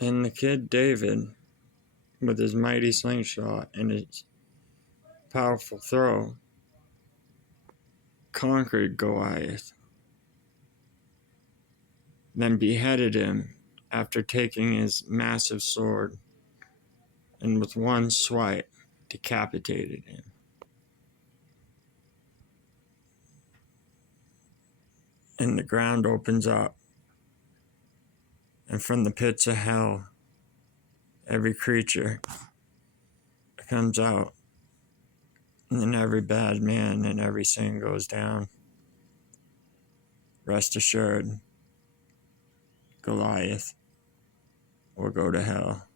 And the kid David, with his mighty slingshot and his powerful throw, conquered Goliath, then beheaded him after taking his massive sword, and with one swipe decapitated him. And the ground opens up, and from the pits of hell, every creature comes out, and then every bad man and every sin goes down. Rest assured, Goliath will go to hell.